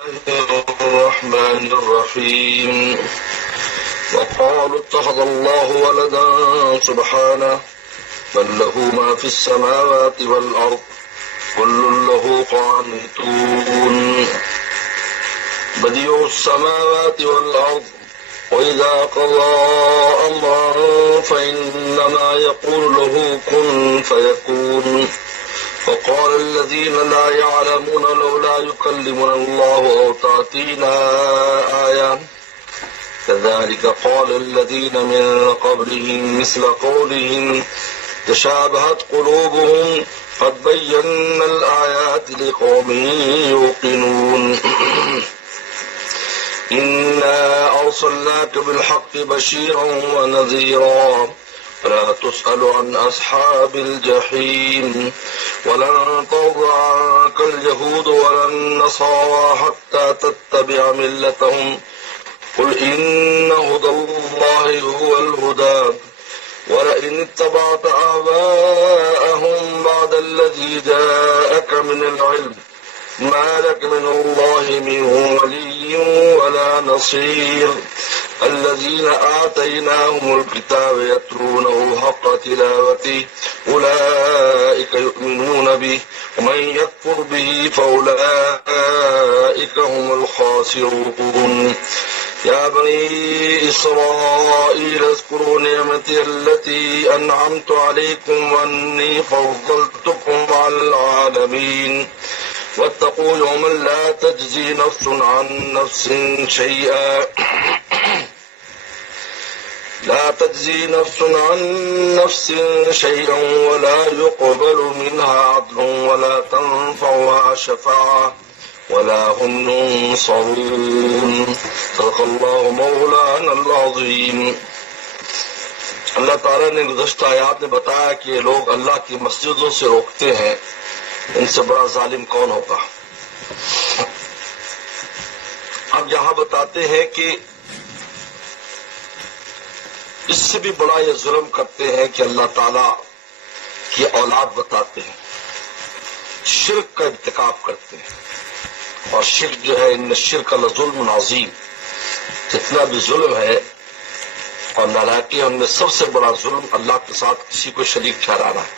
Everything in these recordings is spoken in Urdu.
الرحمن الرحيم وقالوا اتخذ الله ولدا سبحانه بل له ما في السماوات والأرض كل له قانتون بديع السماوات والأرض وإذا قضى أمرا فإنما يقول له كن فيكون وقال الذين لا يعلمون لولا يكلمنا الله أو تأتينا آية كذلك قال الذين من قبلهم مثل قولهم تشابهت قلوبهم قد بينا الآيات لقوم يوقنون إنا أرسلناك بالحق بشيرا ونذيرا ولا تسأل عن أصحاب الجحيم ولن ترضى عنك اليهود ولا النصارى حتى تتبع ملتهم قل إن هدى الله هو الهدى ولئن اتبعت آباءهم بعد الذي جاءك من العلم ما لك من الله من ولي ولا نصير الذين آتيناهم الكتاب يتلونه حق تلاوته أولئك يؤمنون به ومن يكفر به فأولئك هم الخاسرون يا بني إسرائيل اذكروا نعمتي التي أنعمت عليكم وأني فضلتكم على العالمين واتقوا يوما لا تجزي نفس عن نفس شيئا ولا يقبل منها عدل ولا تنفعها شفاعة ولا هم ينصرون صدق اللہ مولانا العظیم۔ اللہ تعالیٰ نے گزشتہ آیات میں بتایا کہ یہ لوگ اللہ کی مسجدوں سے روکتے ہیں، ان سے بڑا ظالم کون ہوگا۔ اب یہاں بتاتے ہیں کہ اس سے بھی بڑا یہ ظلم کرتے ہیں کہ اللہ تعالیٰ کی اولاد بتاتے ہیں، شرک کا ارتکاب کرتے ہیں، اور شرک جو ہے ان شرک لظلم عظیم، جتنا بھی ظلم ہے اور نالائکی ان میں سب سے بڑا ظلم اللہ کے ساتھ کسی کو شریک ٹھہرانا ہے۔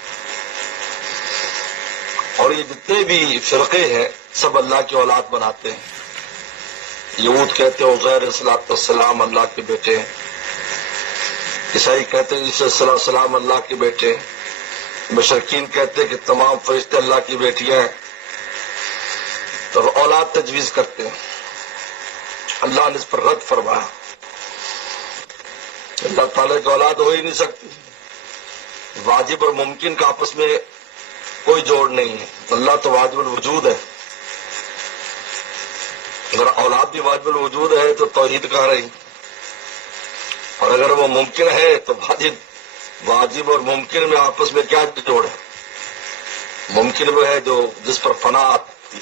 اور یہ جتنے بھی فرقے ہیں سب اللہ کی اولاد بناتے ہیں۔ یہود کہتے ہیں عزیر علیہ السلام اللہ کے بیٹے ہیں، عیسائی کہتے ہیں عیسی علیہ السلام اللہ کے بیٹے ہیں، مشرکین کہتے ہیں کہ تمام فرشتے اللہ کی بیٹیاں ہیں، تو اولاد تجویز کرتے ہیں۔ اللہ نے اس پر رد فرمایا، اللہ تعالیٰ کی اولاد ہو ہی نہیں سکتی، واجب اور ممکن کا آپس میں کوئی جوڑ نہیں ہے، اللہ تو واجب الوجود ہے، اگر اولاد بھی واجب الوجود ہے تو توحید کہاں رہی، اور اگر وہ ممکن ہے تو واجب اور ممکن میں آپس میں کیا جوڑ ہے؟ ممکن وہ ہے جو جس پر فنا آتی،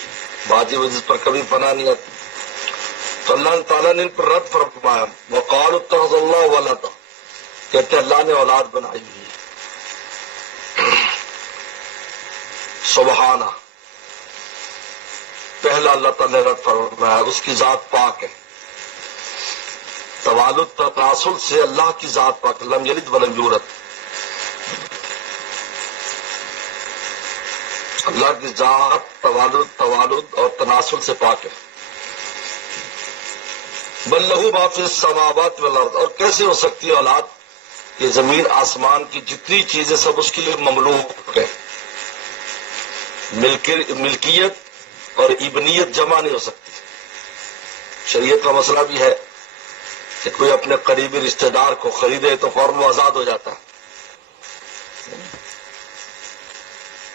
واجب ہے جس پر کبھی فنا نہیں آتی۔ تو اللہ تعالیٰ نے ان پر رد فرمایا، وقالوا اتخذ اللہ ولدا، کہتے اللہ نے اولاد بنائی ہوئی ہے۔ سبحانہ، پہلا اللہ تعالیٰ نے رد فرمایا، اس کی ذات پاک ہے۔ توالد تناسل سے اللہ کی ذات پاک، لم یلد ولم یولد، اللہ کی ذات توالد اور تناسل سے پاک ہے۔ بل لہ ما فی السماوات والارض، اور کیسے ہو سکتی ہے اولاد کہ زمین آسمان کی جتنی چیزیں سب اس کے لیے مملوک ہے، ملکیت اور ابنیت جمع نہیں ہو سکتی۔ شریعت کا مسئلہ بھی ہے کہ کوئی اپنے قریبی رشتہ دار کو خریدے تو فوراً وہ آزاد ہو جاتا ہے۔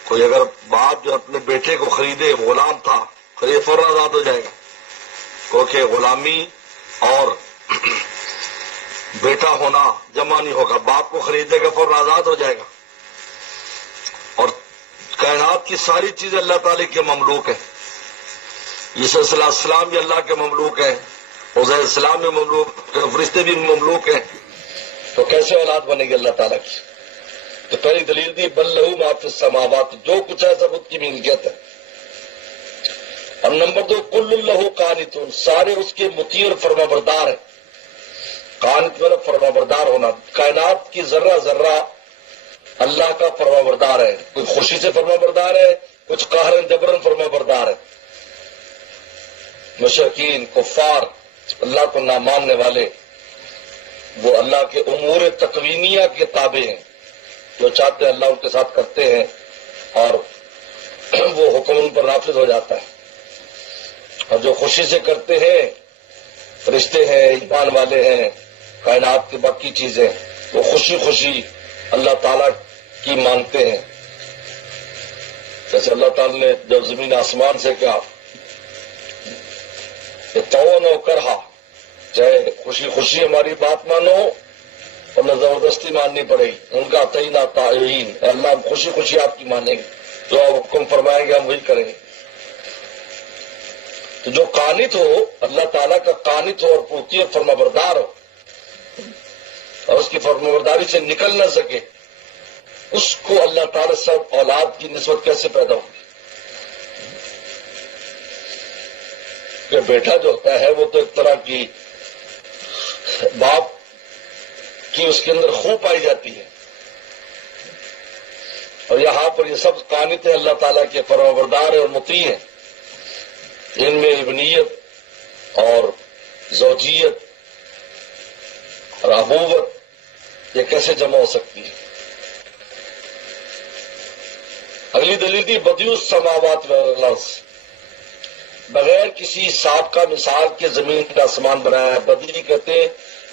کوئی اگر باپ جو اپنے بیٹے کو خریدے، غلام تھا، خرید فوراً آزاد ہو جائے گا، کیونکہ غلامی اور بیٹا ہونا جمع نہیں ہوگا، باپ کو خریدے گا فوراً آزاد ہو جائے گا۔ اور کائنات کی ساری چیزیں اللہ تعالی کے مملوک ہیں، عیسی علیہ السلام بھی اللہ کے مملوک ہیں، عزیر السلام بھی مملوک ہیں، فرشتے بھی مملوک ہیں، تو کیسے اولاد بنے گی اللہ تعالیٰ کی؟ تو پہلی دلیل دی بل لہو ما فی السماوات، جو کچھ ہے سب اس کی ملکیت ہے۔ اور نمبر 2 کل اللہ قانتون، سارے اس کے مطیع اور فرما بردار ہیں. قانت مطلب فرما بردار ہونا. کائنات کی ذرہ ذرہ اللہ کا فرما بردار ہے. کوئی خوشی سے فرما بردار ہے، کچھ قہرن جبرن فرما بردار ہے. مشرکین کفار اللہ کو نہ ماننے والے وہ اللہ کے امور تکوینیہ کے تابع ہیں. جو چاہتے ہیں اللہ ان کے ساتھ کرتے ہیں اور وہ حکم ان پر نافذ ہو جاتا ہے. اور جو خوشی سے کرتے ہیں، فرشتے ہیں، ایمان والے ہیں، کائنات کی باقی چیزیں، وہ خوشی خوشی اللہ تعالیٰ کی مانتے ہیں. جیسے اللہ تعالیٰ نے جب زمین آسمان سے کہا کہ تعاون و کرہا، چاہے خوشی خوشی ہماری بات مانو اور نہ زبردستی ماننی پڑے گی. ان کا تعین تعین، اللہ ہم خوشی خوشی آپ کی مانیں گے، جو آپ حکم فرمائیں گے ہم وہی کریں گے. تو جو قانت ہو، اللہ تعالیٰ کا قانت ہو اور پوتی اور فرما بردار ہو اور اس کی فرما برداری سے نکل نہ سکے، اس کو اللہ تعالیٰ سے اولاد کی نسبت کیسے پیدا ہوگی؟ کہ بیٹا جو ہوتا ہے وہ تو ایک طرح کی باپ کی اس کے اندر خو پائی جاتی ہے. اور یہاں پر یہ سب قانت ہیں، اللہ تعالیٰ کے فرما بردار اور مطیع ہیں. ان میں ابنیت اور زوجیت اور ابوت یہ کیسے جمع ہو سکتی ہے؟ اگلی دلیل تھی بدیع السماوات والارض، بغیر کسی سابقہ مثال کے زمین کا آسمان بنایا ہے. بدیع کہتے ہیں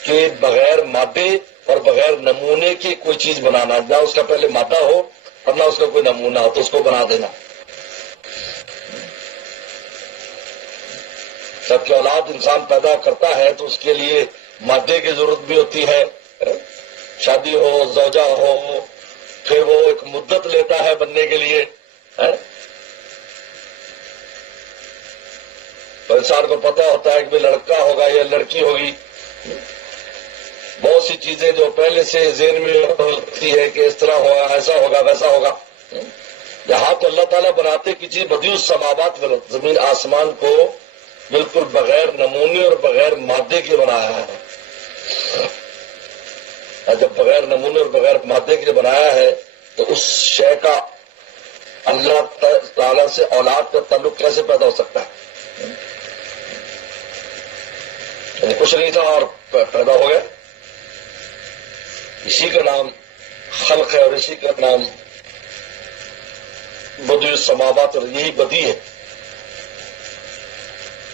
کہ بغیر مادے اور بغیر نمونے کے کوئی چیز بنانا، نہ اس کا پہلے مادہ ہو اور نہ اس کا کوئی نمونہ ہو تو اس کو بنا دینا. جب کہ اولاد انسان پیدا کرتا ہے تو اس کے لیے مادے کی ضرورت بھی ہوتی ہے. شادی ہو، زوجہ ہو، پھر وہ ایک مدت لیتا ہے بننے کے لیے. تو انسان کو پتہ ہوتا ہے کہ بھی لڑکا ہوگا یا لڑکی ہوگی. بہت سی چیزیں جو پہلے سے ذہن میں ہوتی ہے کہ اس طرح ہوگا، ایسا ہوگا، ویسا ہوگا. یہاں تو اللہ تعالیٰ بناتے کی چیز بدیع السماوات والارض، زمین آسمان کو بالکل بغیر نمونے اور بغیر مادے کے بنایا ہے. اور جب بغیر نمونے اور بغیر مادے کے بنایا ہے تو اس شے کا اللہ تعالیٰ سے اولاد کا تعلق کیسے پیدا ہو سکتا ہے؟ کچھ نہیں تھا اور پیدا ہو گیا. اسی کا نام خلق ہے اور اسی کا نام بدیع السماوات، اور یہی بدیع ہے.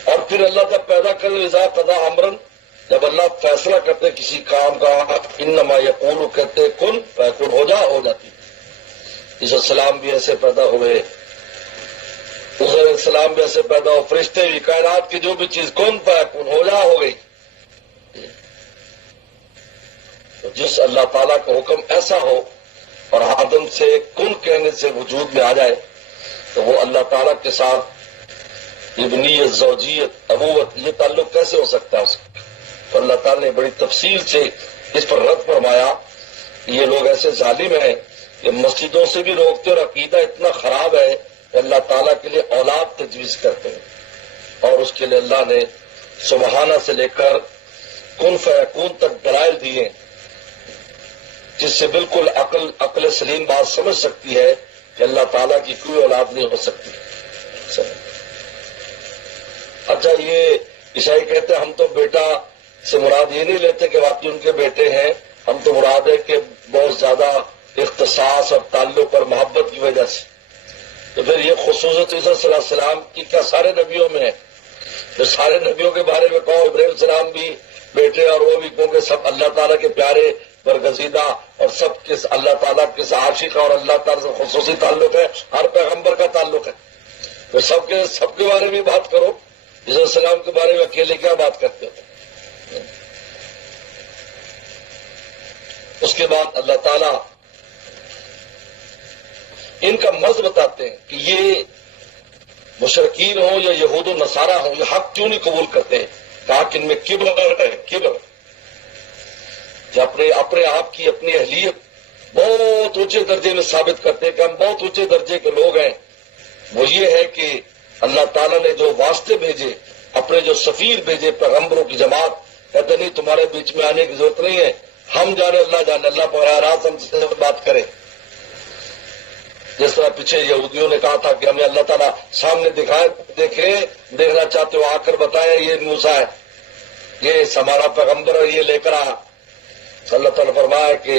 اور پھر اللہ جب پیدا کرے اذا قضا امرن، جب اللہ فیصلہ کرتے کسی کام کا، انما یقول کہتے کن فیکون، ہو جا، ہو جاتی. عیسیٰ السلام بھی ایسے پیدا ہوئے، علیہ السلام بھی ایسے پیدا ہو، فرشتے بھی، کائنات کی جو بھی چیز کن فیکون، ہو جا، ہو گئی. جس اللہ تعالیٰ کا حکم ایسا ہو اور آدم سے کن کہنے سے وجود میں آ جائے تو وہ اللہ تعالیٰ کے ساتھ ابنیت، زوجیت، ابوت، یہ تعلق کیسے ہو سکتا ہے اس کا؟ تو اللہ تعالیٰ نے بڑی تفصیل سے اس پر رد فرمایا. یہ لوگ ایسے ظالم ہیں کہ مسجدوں سے بھی روکتے اور عقیدہ اتنا خراب ہے کہ اللہ تعالیٰ کے لیے اولاد تجویز کرتے ہیں. اور اس کے لیے اللہ نے سبحانہ سے لے کر کن فیکون تک دلائل دیے جس سے بالکل عقل سلیم بات سمجھ سکتی ہے کہ اللہ تعالیٰ کی کوئی اولاد نہیں ہو سکتی. اچھا، یہ عیسائی کہتے ہیں ہم تو بیٹا سے مراد یہ نہیں لیتے کہ واقعی ان کے بیٹے ہیں، ہم تو مراد ہے کہ بہت زیادہ اختصاص اور تعلق اور محبت کی وجہ سے. تو پھر یہ خصوصیت عیسیٰ صلی اللہ علیہ وسلم کی کیا سارے نبیوں میں ہے؟ پھر سارے نبیوں کے بارے میں کہو ابراہیم السلام بھی بیٹے اور وہ بھی کیونکہ سب اللہ تعالیٰ کے پیارے برگزیدہ اور سب کے اللہ تعالیٰ کے عاشق اور اللہ تعالیٰ سے خصوصی تعلق ہے، ہر پیغمبر کا تعلق ہے. تو سب کے بارے میں بات کرو. عیسیٰ السلام کے بارے میں اکیلے کیا بات کرتے ہو؟ اس کے بعد اللہ تعالیٰ ان کا مرض بتاتے ہیں کہ یہ مشرکین ہوں یا یہود و نصارہ ہوں، یہ حق کیوں نہیں قبول کرتے؟ کہا کہ ان میں کبر ہے، کبر، کہ اپنے آپ کی اپنی اہلیت بہت اونچے درجے میں ثابت کرتے ہیں کہ ہم بہت اونچے درجے کے لوگ ہیں. وہ یہ ہے کہ اللہ تعالیٰ نے جو واسطے بھیجے، اپنے جو سفیر بھیجے، پیغمبروں کی جماعت، کہتے نہیں تمہارے بیچ میں آنے کی ضرورت نہیں ہے، ہم جانے اللہ جانے، اللہ براہ راست ہم سے بات کرے۔ جس طرح پیچھے یہودیوں نے کہا تھا کہ ہمیں اللہ تعالیٰ سامنے دیکھنا چاہتے ہو، آ کر بتائیں یہ موسیٰ ہے، یہ ہمارا پیغمبر ہے، یہ لے کر آیا۔ اللہ تعالیٰ فرمایا کہ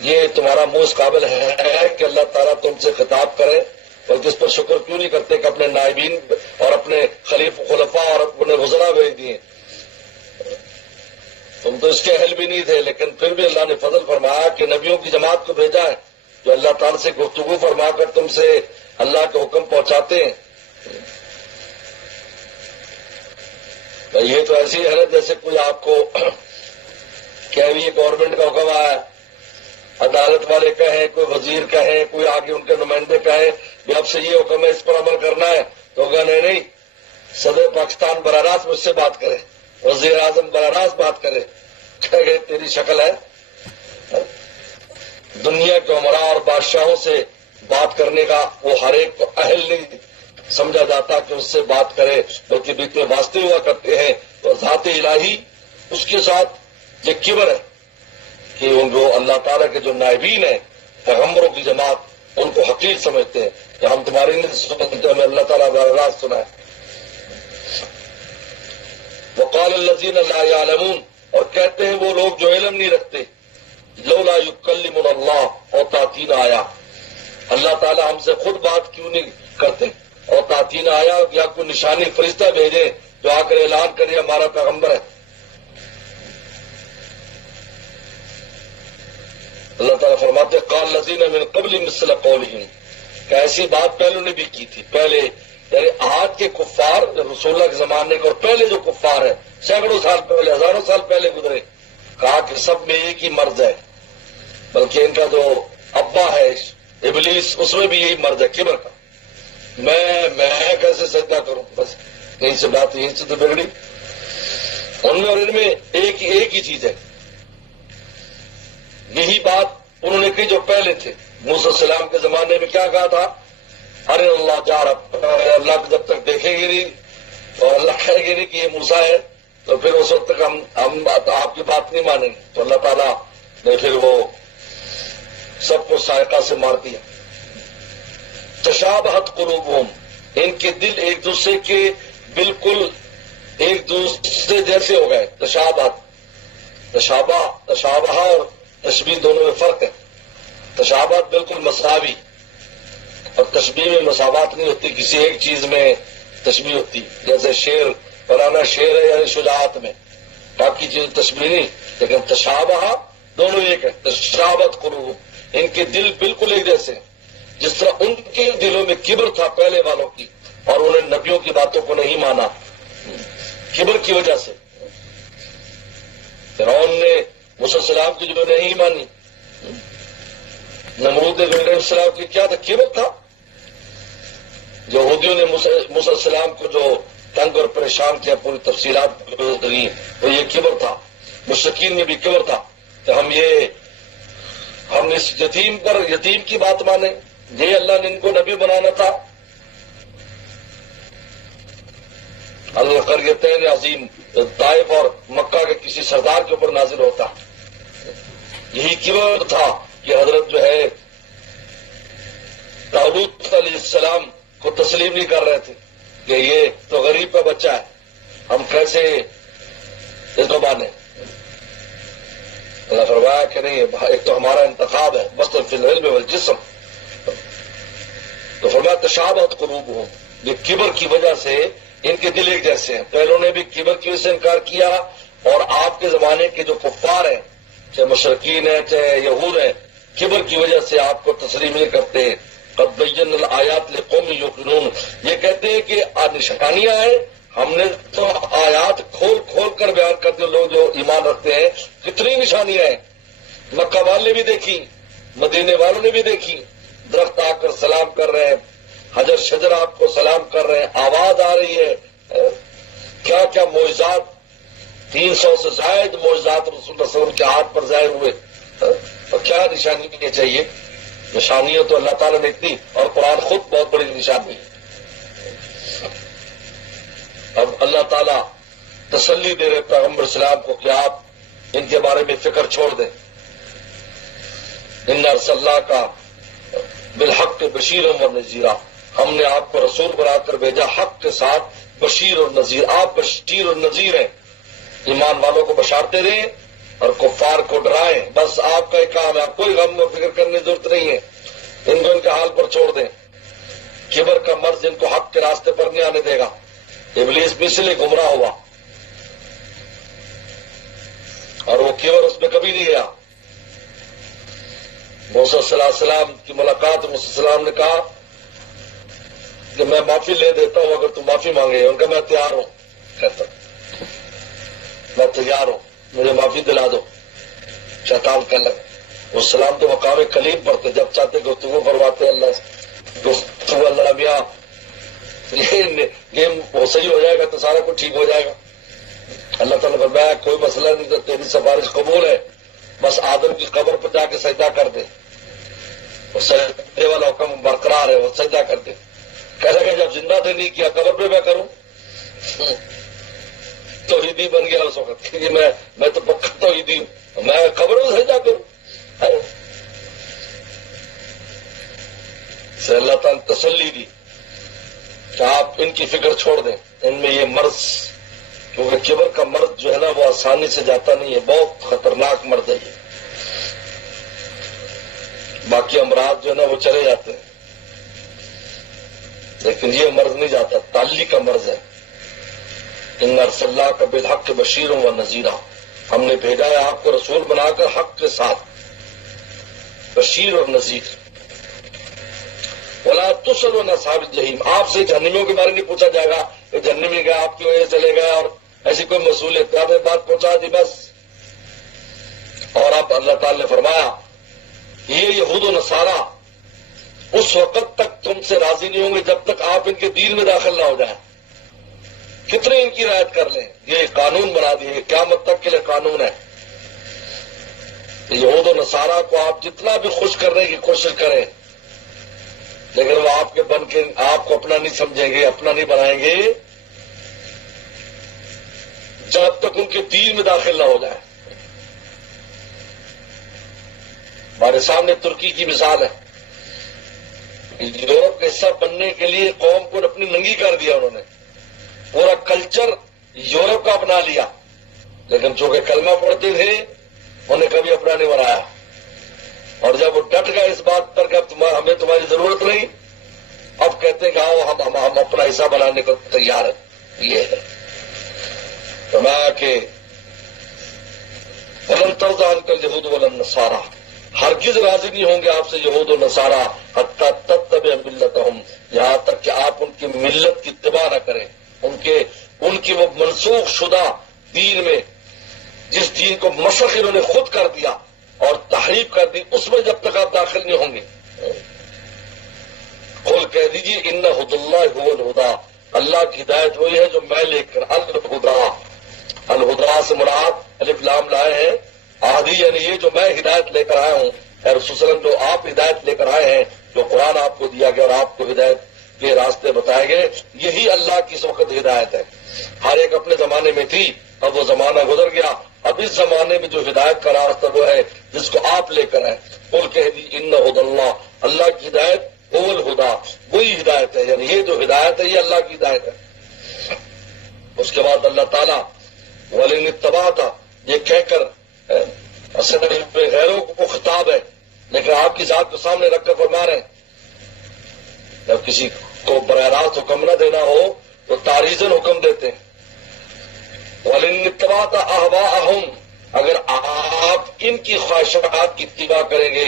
یہ تمہارا منہ اس قابل ہے کہ اللہ تعالیٰ تم سے خطاب کرے، اور جس پر شکر کیوں نہیں کرتے کہ اپنے نائبین اور اپنے خلفاء اور اپنے وزراء بھیج دیے۔ تم تو اس کے اہل بھی نہیں تھے، لیکن پھر بھی اللہ نے فضل فرمایا کہ نبیوں کی جماعت کو بھیجا ہے جو اللہ تعالیٰ سے گفتگو فرما کر تم سے اللہ کے حکم پہنچاتے ہیں۔ یہ تو ایسی ہے نا جیسے کوئی آپ کو کہ گورنمنٹ کا حکم آیا، عدالت والے کہیں، کوئی وزیر کہیں، کوئی آگے ان کے نمائندے کہیں کہ اب سے یہ حکم ہے، اس پر عمل کرنا ہے، تو کہا نہیں، صدر پاکستان براہ راست مجھ سے بات کرے، وزیر اعظم براہ راست بات کرے، کہ تیری شکل ہے؟ دنیا کے عمراء اور بادشاہوں سے بات کرنے کا وہ ہر ایک کو اہل نہیں سمجھا جاتا کہ اس سے بات کرے، بلکہ بیچ میں واسطے ہوا کرتے ہیں، تو ذات الہی اس کے ساتھ یہ کبر ہے کہ ان جو اللہ تعالیٰ کے جو نائبین ہیں، پیغمبروں کی جماعت، ان کو حقیر سمجھتے ہیں کہ ہم تمہاری نہیں سنتے، ہمیں اللہ تعالیٰ براہ راست سنا ہے۔ وقال الذین لا یعلمون، اور کہتے ہیں وہ لوگ جو علم نہیں رکھتے، لولا یکلمنا اللہ اور تاتین آیا، اللہ تعالیٰ ہم سے خود بات کیوں نہیں کرتے، اور تاتین آیا یا کوئی نشانی فرشتہ بھیجے جو آ کر اعلان کرے ہمارا پیغمبر ہے۔ اللہ تعالیٰ فرماتے قال الذین من قبل مثل قولہم، کہ ایسی بات پہلوں نے بھی کی تھی، پہلے یعنی آج کے کفار رسول اللہ کے زمانے کے اور پہلے جو کفار ہیں سینکڑوں سال پہلے، ہزاروں سال پہلے گزرے، کہا کہ سب میں ایک ہی مرض ہے، بلکہ ان کا جو ابا ہے ابلیس اس میں بھی یہی مرض ہے کبر کا، میں کیسے سجدہ کروں، بس یہیں سے بات یہیں سے تو بگڑی۔ ان میں اور ان میں ایک ہی چیز ہے، یہی بات انہوں نے کہی جو پہلے تھے۔ موسیٰ السلام کے زمانے میں کیا کہا تھا؟ ارے اللہ جا رہا، اللہ کو جب تک دیکھیں گے نہیں اور اللہ کہے گے نہیں کہ یہ موسیٰ ہے تو پھر اس وقت تک ہم آپ کی بات نہیں مانیں گے۔ تو اللہ تعالیٰ نے پھر وہ سب کو صاعقہ سے مار دیا۔ تشابہت قلوبہم، ان کے دل ایک دوسرے کے بالکل ایک دوسرے جیسے ہو گئے۔ تشابہ اور تشبیہ دونوں میں فرق ہے۔ تشابہت بالکل مساوی، اور تشبیہ میں مساوات نہیں ہوتی، کسی ایک چیز میں تشبیہ ہوتی، جیسے شیر فلانا شیر ہے یعنی شجاعت میں، باقی چیز تشبیہ نہیں، لیکن تشابہ دونوں ایک ہے۔ تشابہت قلوبہم، ان کے دل بالکل ایک جیسے ہیں، جس طرح ان کے دلوں میں کبر تھا پہلے والوں کی، اور انہوں نے نبیوں کی باتوں کو نہیں مانا کبر کی وجہ سے۔ فرعون نے موسیٰ السلام کی جو نہیں مانی، نمرود علیہ السلام کی کیا تھا؟ کبر تھا۔ یہودیوں نے موسیٰ السلام کو جو تنگ اور پریشان کیا، پوری تفصیلات دی، تو یہ کبر تھا۔ مشرکین میں بھی کبر تھا کہ ہم اس یتیم کی بات مانیں، یہ اللہ نے ان کو نبی بنانا تھا۔ القریتین عظیم، طائف اور مکہ کے کسی سردار کے اوپر نازل ہوتا، یہی کبر تھا کہ حضرت جو ہے طالوت علیہ السلام کو تسلیم نہیں کر رہے تھے کہ یہ تو غریب کا بچہ ہے، ہم کیسے اس کو مانیں۔ اللہ فرمایا کہ نہیں، ایک تو ہمارا انتخاب ہے، بس فی العلم والجسم۔ تو فرمایا تشابہت قلوبہم، یہ کبر کی وجہ سے ان کے دل ایک جیسے ہیں۔ پہلوں نے بھی کبر کی وجہ سے انکار کیا، اور آپ کے زمانے کے جو کفار ہیں، چاہے مشرکین ہیں چاہے یہود ہیں، کبر کی وجہ سے آپ کو تسلیم نہیں کرتے۔ قد بینا الآیات لقوم یوقنون، یہ کہتے ہیں کہ نشانیاں ہیں، ہم نے تو آیات کھول کھول کر بیان کرتے، لوگ جو ایمان رکھتے ہیں کتنی نشانیاں ہیں، مکہ والے نے بھی دیکھی، مدینے والوں نے بھی دیکھی، درخت آ کر سلام کر رہے ہیں، حجر شجر آپ کو سلام کر رہے ہیں، آواز آ رہی ہے، کیا کیا معجزات، 300 سے زائد معجزات رسول اللہ صلی اللہ علیہ وسلم کے ہاتھ پر ظاہر ہوئے، اور کیا نشانی کے چاہیے؟ نشانیاں تو اللہ تعالیٰ نے اتنی، اور قرآن خود بہت بڑی نشانی ہے۔ اب اللہ تعالیٰ تسلی دے رہے پیغمبر اسلام کو کہ آپ ان کے بارے میں فکر چھوڑ دیں. ان ارسلنا کا بالحق بشیر و نذیرہ، ہم نے آپ کو رسول بنا کر بھیجا حق کے ساتھ بشیر اور نذیر. آپ بشیر اور نذیر ہیں، ایمان والوں کو بشارتے دیں اور کفار کو ڈرائیں. بس آپ کا ایک کام ہے، آپ کوئی غم و فکر کرنے کی ضرورت نہیں ہے. ان کو ان کے حال پر چھوڑ دیں. کبر کا مرض ان کو حق کے راستے پر نہیں آنے دے گا. ابلیس بھی اس لیے گمراہ ہوا اور وہ کبر اس میں کبھی نہیں گیا. موسیٰ صلی اللہ علیہ وسلم کی ملاقات، موسیٰ صلی اللہ علیہ وسلم نے کہا کہ میں معافی لے دیتا ہوں اگر تم معافی مانگے. ان کا میں تیار ہوں، کہتا میں تیار ہوں، مجھے معافی دلا دو. شیطان کہنے لگا. وہ سلام تو مقام کلیم پر تھے، جب چاہتے گفتگو فرماتے اللہ سے گفتگو. اللہ میاں یہ وہ صحیح ہو جائے گا تو سارا کچھ ٹھیک ہو جائے گا. اللہ تعالیٰ نے فرمایا کوئی مسئلہ نہیں، تو تیری سفارش قبول ہے، بس آدم کی قبر پہ جا کے سجدہ کر دے. وہ سجدے والا حکم برقرار ہے، وہ سجدہ کر دے. کہہ لگا جب زندہ تھے نہیں کیا، قبر پہ میں کروں. توحیدی بن گیا اس وقت کہ میں تو پکا توحیدی ہوں، میں قبر میں سجدہ کروں. سے اللہ تعالیٰ نے تسلی دی کہ آپ ان کی فکر چھوڑ دیں. ان میں یہ مرض، کیونکہ کبر کا مرض جو ہے نا وہ آسانی سے جاتا نہیں ہے، بہت خطرناک مرض ہے یہ. باقی امراض جو ہے نا وہ چلے جاتے ہیں، لیکن یہ مرض نہیں جاتا. تعلی کا مرض ہے. ان ارسلنا کا بالحق بشیر و نذیرہ، ہم نے بھیجا ہے آپ کو رسول بنا کر حق کے ساتھ بشیر اور نذیر. ولا تسألوا عن اصحاب الجحیم، آپ سے جہنمیوں کے بارے میں پوچھا جائے گا کہ جہنمی گئے آپ کی وجہ سے چلے گئے اور ایسی کوئی مصولیت. آپ نے بات پہنچا دی بس. اور اب اللہ تعالی نے فرمایا یہ یہود و نصارہ اس وقت تک تم سے راضی نہیں ہوں گے جب تک آپ ان کے دین میں داخل نہ ہو جائیں. کتنے ان کی رعایت کر لیں، یہ قانون بنا دیے، قیامت تک کے لیے قانون ہے. یہود و نصارہ کو آپ جتنا بھی خوش کرنے کی کوشش کریں، لیکن وہ آپ کے بن کے آپ کو اپنا نہیں سمجھیں گے، اپنا نہیں بنائیں گے جب تک ان کے دین میں داخل نہ ہو جائے. ہمارے سامنے ترکی کی مثال ہے. یورپ کا حصہ بننے کے لیے قوم کو اپنی ننگی کر دیا، انہوں نے پورا کلچر یورپ کا اپنا لیا، لیکن چونکہ کلمہ پڑھتے تھے انہیں کبھی اپنا نہیں بنایا. اور جب وہ ڈٹ گئے اس بات پر کہ ہمیں تمہاری ضرورت نہیں، اب کہتے ہیں کہ آؤ ہم اپنا حصہ بنانے کو تیار ہیں. یہ ہے فرمایا کہ ولن ترضى عنك اليهود ولا النصارى، ہرگز راضی نہیں ہوں گے آپ سے یہود و نصارہ حتی تتبع ملتهم، یہاں تک کہ آپ ان کی ملت کی اتباع نہ کریں. ان کی وہ منسوخ شدہ دین میں، جس دین کو مسخ انہوں نے خود کر دیا اور تحریف کر دی، اس میں جب تک آپ داخل نہیں ہوں گے. قل کہہ دیجیے ان ھدی اللہ هو الہدی، اللہ کی ہدایت وہی ہے جو میں لے کر الہدی سے مراد الف لام لائے ہیں آدھی، یعنی یہ جو میں ہدایت لے کر آیا ہوں. اے رسول صلی اللہ علیہ وسلم، جو آپ ہدایت لے کر آئے ہیں، جو قرآن آپ کو دیا گیا اور آپ کو ہدایت کے راستے بتائے گئے، یہی اللہ کی اس وقت ہدایت ہے. ہر ایک اپنے زمانے میں تھی، اب وہ زمانہ گزر گیا. اب اس زمانے میں جو ہدایت کا راستہ وہ ہے جس کو آپ لے کر آئے. قل کہہ دی ان ھدی اللہ، اللہ کی ہدایت هو الہدی، وہی ہدایت ہے، یعنی یہ جو ہدایت ہے یہ اللہ کی ہدایت ہے. اس کے بعد اللہ تعالیٰ ولن اتبعت، یہ کہہ کر اصل میں غیروں کو خطاب ہے، لیکن آپ کی ذات کو سامنے رکھ کر فرما رہے ہیں. جب کسی کو براہ راست حکم نہ دینا ہو تو تعریضاً حکم دیتے ہیں. وَلِنْ اتَّبَعْتَ أَهْوَاءَهُمْ، اگر آپ ان کی خواہشات کی اتباع کریں گے،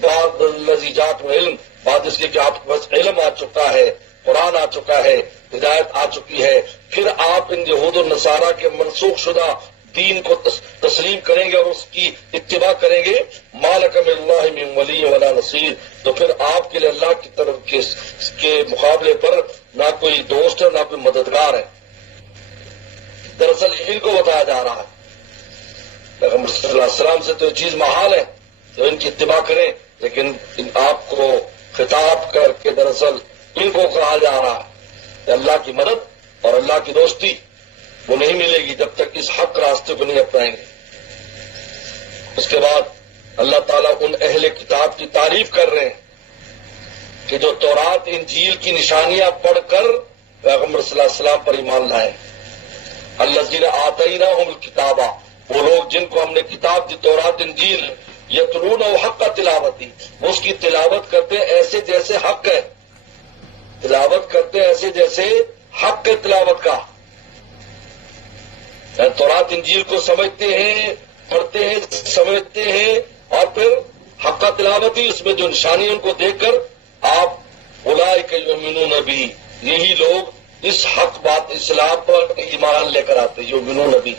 بعد الذی جاءکم علم، بعد اس کے کہ آپ کے پاس علم آ چکا ہے، قرآن آ چکا ہے، ہدایت آ چکی ہے، پھر آپ ان یہود و نصارہ کے منسوخ شدہ دین کو تسلیم کریں گے اور اس کی اتباع کریں گے، ما لک من اللہ من ولی ولا نصیر، تو پھر آپ کے لیے اللہ کی طرف کے مقابلے پر نہ کوئی دوست ہے نہ کوئی مددگار ہے. دراصل ان کو بتایا جا رہا ہے، پیغمبر صلی اللہ علیہ وسلم سے تو یہ چیز محال ہے تو ان کی اتباع کریں، لیکن آپ کو خطاب کر کے دراصل ان کو کہا جا رہا ہے کہ اللہ کی مدد اور اللہ کی دوستی وہ نہیں ملے گی جب تک اس حق راستے کو نہیں اپنائیں گے۔ اس کے بعد اللہ تعالیٰ ان اہل کتاب کی تعریف کر رہے ہیں کہ جو تورات انجیل کی نشانیاں پڑھ کر پیغمبر صلی اللہ علیہ وسلم پر ایمان لائے۔ الذین آتیناہم الکتاب، وہ لوگ جن کو ہم نے کتاب دی تورات انجیل، یتلون حق تلاوتی، وہ اس کی تلاوت کرتے ایسے جیسے حق ہے، تلاوت کرتے ایسے جیسے حق ہے تلاوت کا۔ تورات انجیل کو سمجھتے ہیں، پڑھتے ہیں، سمجھتے ہیں، اور پھر حق کا تلاوتی، اس میں جو نشانی ان کو دیکھ کر آپ اولئک یؤمنون بہ، یہی لوگ اس حق بات اسلام پر ایمان لے کر آتے، یؤمنون بہ۔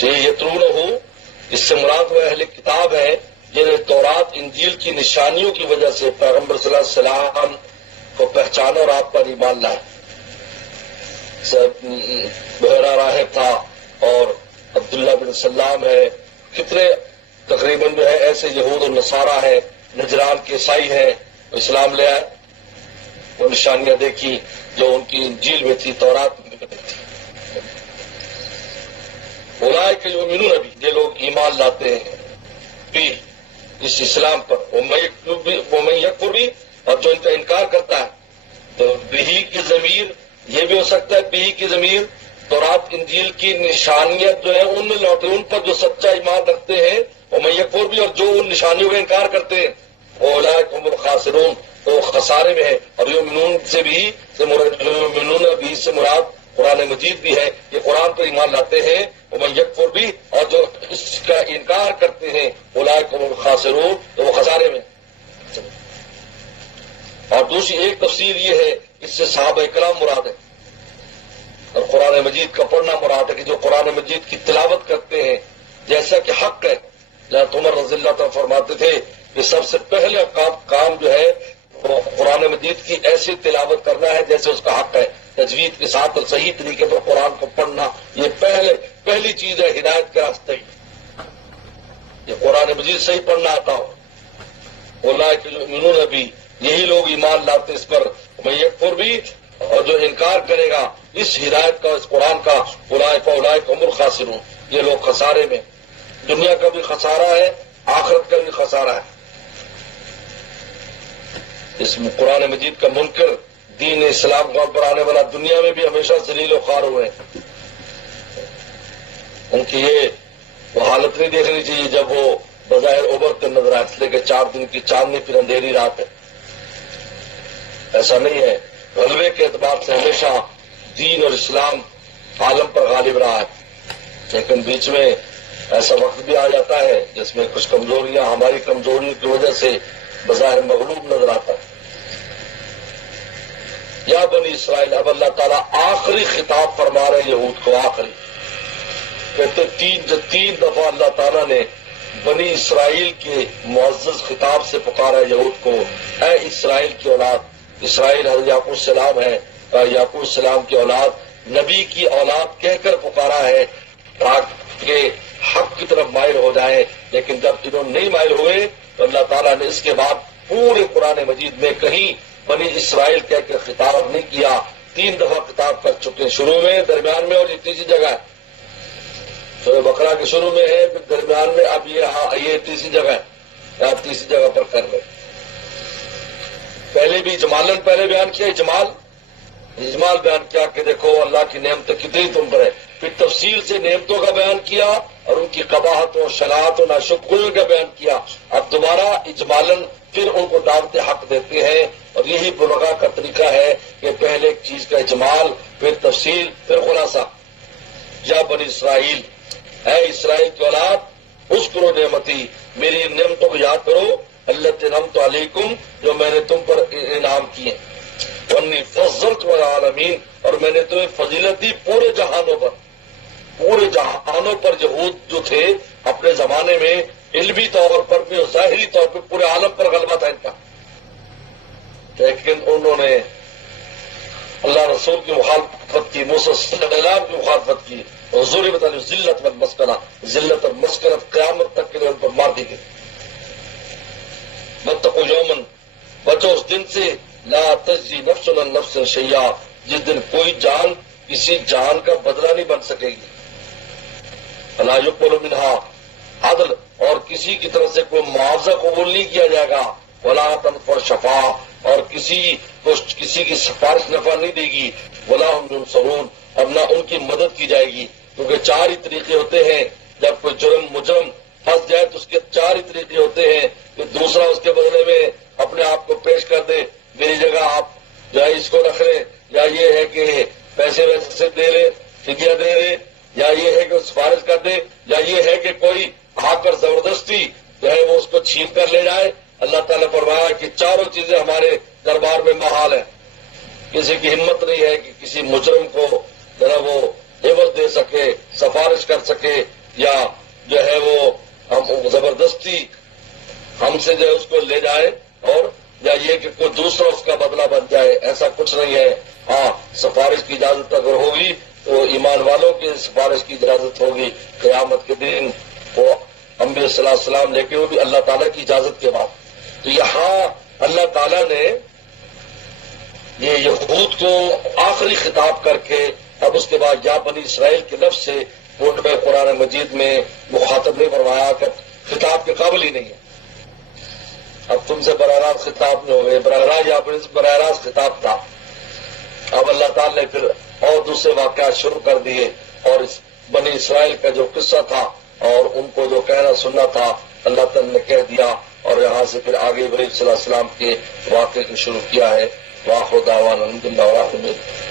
یتلونہ، اس سے مراد وہ اہل کتاب ہے جنہیں تورات انجیل کی نشانیوں کی وجہ سے پیغمبر صلی اللہ علیہ وسلم کو پہچانا اور آپ پر ایمان لائے۔ بحیرہ راہب تھا اور عبداللہ بن سلام ہے، کتنے تقریباً جو ہے ایسے یہود و نصارہ ہے، نجران کے عیسائی ہے، اسلام لے آئے، وہ نشانیاں دیکھی جو ان کی انجیل میں تھی، تورات میں تھی۔ اولئک یؤمنون بہ، یہ لوگ ایمان لاتے ہیں بھی اس اسلام پر، ومن یکفر بہ، اور جو ان کا انکار کرتا ہے تو بہ کی ضمیر یہ بھی ہو سکتا ہے، بہ کی ضمیر تورات انجیل کی نشانیاں جو ہے ان میں لوٹے، ان پر جو سچا ایمان رکھتے ہیں، ومن یکفر بہ، اور جو ان نشانیوں کا انکار کرتے ہیں، اولئک هم الخاسرون، تو خسارے میں ہے۔ اور یؤمنون سے بھی یؤمنون بہ سے مراد قرآن مجید بھی ہے، یہ قرآن پر ایمان لاتے ہیں، ومن یکفر بہ، اور جو اس کا انکار کرتے ہیں، اولئک هم الخاسرون، تو وہ خسارے میں۔ اور دوسری ایک تفسیر یہ ہے، اس سے صحابہ کرام مراد ہے اور قرآن مجید کا پڑھنا مراد ہے، کہ جو قرآن مجید کی تلاوت کرتے ہیں جیسا کہ حق ہے۔ حضرت عمر رضی اللہ تعالیٰ فرماتے تھے کہ سب سے پہلے کام جو ہے وہ قرآن مجید کی ایسی تلاوت کرنا ہے جیسے اس کا حق ہے، تجوید کے ساتھ اور صحیح طریقے پر قرآن کو پڑھنا، یہ پہلی چیز ہے ہدایت کے راستے ہی، یہ قرآن مجید صحیح پڑھنا آتا ہو۔ اولئک یؤمنون بہ، یہی لوگ ایمان لاتے اس پر، ومن یکفر بہ، اور جو انکار کرے گا اس ہدایت کا، اس قرآن کا، اولئک هم الخاسرون، یہ لوگ خسارے میں، دنیا کا بھی خسارہ ہے، آخرت کا بھی خسارہ ہے۔ اس قرآن مجید کا منکر، دین اسلام کو پر آنے والا، دنیا میں بھی ہمیشہ ذلیل و خوار ہوئے ہیں۔ ان کی یہ وہ حالت نہیں دیکھنی چاہیے جب وہ بظاہر ابھرتے نظر آئے، اس لیے کہ 4 دن کی چاندنی پھر اندھیری رات ہے، ایسا نہیں ہے۔ غلبے کے اعتبار سے ہمیشہ دین اور اسلام عالم پر غالب رہا ہے، لیکن بیچ میں ایسا وقت بھی آ جاتا ہے جس میں کچھ کمزوریاں ہماری کمزوریوں کی وجہ سے بظاہر مغلوب نظر آتا ہے۔ یا بنی اسرائیل، اب اللہ تعالیٰ آخری خطاب فرما رہے یہود کو، آخری کہتے تین دفعہ اللہ تعالیٰ نے بنی اسرائیل کے معزز خطاب سے پکارا یہود کو، اے اسرائیل کی اولاد۔ اسرائیل حضرت یعقوب السلام ہے، یعقوب السلام کی اولاد، نبی کی اولاد کہہ کر پکارا ہے تاکہ حق کی طرف مائل ہو جائیں، لیکن جب انہوں نے نہیں مائل ہوئے تو اللہ تعالیٰ نے اس کے بعد پورے قرآن مجید میں کہیں بنی اسرائیل کہہ کے خطاب نہیں کیا، 3 دفعہ خطاب کر چکے، شروع میں، درمیان میں، اور یہ تیسری جگہ ہے۔ سورہ بقرہ کے شروع میں ہے، پھر درمیان میں، اب یہ تیسری جگہ ہے، آپ تیسری جگہ پر کر رہے۔ پہلے بھی اجمالن پہلے بیان کیا، اجمال بیان کیا کہ دیکھو اللہ کی نعمت کتنی تم پر ہے، پھر تفصیل سے نعمتوں کا بیان کیا اور ان کی قباحتوں، شناعتوں، ناشکریوں کا بیان کیا۔ اب دوبارہ اجمالن پھر ان کو دعوت حق دیتے ہیں، اور یہی بلغاء کا طریقہ ہے کہ پہلے ایک چیز کا اجمال، پھر تفصیل، پھر خلاصہ۔ یا بنی اسرائیل، اے اسرائیل کی اولاد، اذکروا نعمتی، میری نعمتوں کو یاد کرو، التی انعمت علیکم، جو میں نے تم پر انعام کیے، وانی فضلت العالمین، اور میں نے تمہیں فضیلت دی پورے جہانوں پر۔ پورے جہانوں پر یہود جو تھے اپنے زمانے میں، علمی طور پر بھی اور ظاہری طور پر پورے عالم پر غلبہ تھا ان کا، لیکن انہوں نے اللہ رسول کی مخالفت کی، موسیٰ صلی اللہ علیہ وسلم کی مخالفت کی، اور ضربت علیہم الذلۃ والمسکنہ، ذلت اور مسکنت قیامت تک کے لیے ان پر مار دی گئی۔ واتقوا یوما، بچو اس دن سے لا تجزی نفس عن نفس شیئا، جس دن کوئی جان کسی جان کا بدلہ نہیں بن سکے گی. فلا یقبل منہا عدل، اور کسی کی طرف سے کوئی معاوضہ قبول نہیں کیا جائے گا. ولا تنفع شفاع، اور کسی کو کسی کی سفارش نفع نہیں دے گی. ولا هم ينصرون، اور نہ ان کی مدد کی جائے گی. کیونکہ چار ہی طریقے ہوتے ہیں، جب کوئی مجرم پھنس جائے تو اس کے چار ہی طریقے ہوتے ہیں کہ دوسرا اس کے بدلے میں اپنے آپ کو پیش کر دے، میری جگہ آپ جو ہے اس کو رکھ لیں، یا یہ ہے کہ پیسے ویسے دے لے، فدیہ دے لے، یا یہ ہے کہ سفارش کر دے، یا یہ ہے کہ کوئی آ کر زبردستی جو ہے وہ اس کو چھین کر لے جائے. اللہ تعالیٰ فرمایا کہ چاروں چیزیں ہمارے دربار میں محال ہیں. کسی کی ہمت نہیں ہے کہ کسی مجرم کو جو ہے وہ عوض دے سکے، سفارش کر سکے، یا جو ہے وہ ہم زبردستی ہم سے جو ہے اس کو لے جائے، اور یا یہ کہ کوئی دوسرا اس کا بدلہ بن جائے. ایسا کچھ نہیں ہے. ہاں، سفارش کی اجازت اگر ہوگی تو ایمان والوں کی سفارش کی اجازت ہوگی قیامت کے دن. وہ انبیاء صلی اللہ علیہ وسلم لے کے وہ بھی اللہ تعالیٰ کی اجازت کے بعد. تو یہاں اللہ تعالیٰ نے یہ یہود کو آخری خطاب کر کے اب اس کے بعد یا بنی اسرائیل کے لفظ سے میں قرآن مجید میں مخاطب نہیں فرمایا کہ خطاب کے قابل ہی نہیں ہے. اب تم سے براہ راست خطاب نہیں ہو گئے، براہ راست خطاب تھا. اب اللہ تعالیٰ نے پھر اور دوسرے واقعات شروع کر دیے، اور اس بنی اسرائیل کا جو قصہ تھا اور ان کو جو کہنا سننا تھا اللہ تعالیٰ نے کہہ دیا، اور یہاں سے پھر آگے ابراہیم صلی اللہ علیہ وسلم کے واقعے کو شروع کیا ہے. واخر دعوانا الحمدللہ رب العالمین.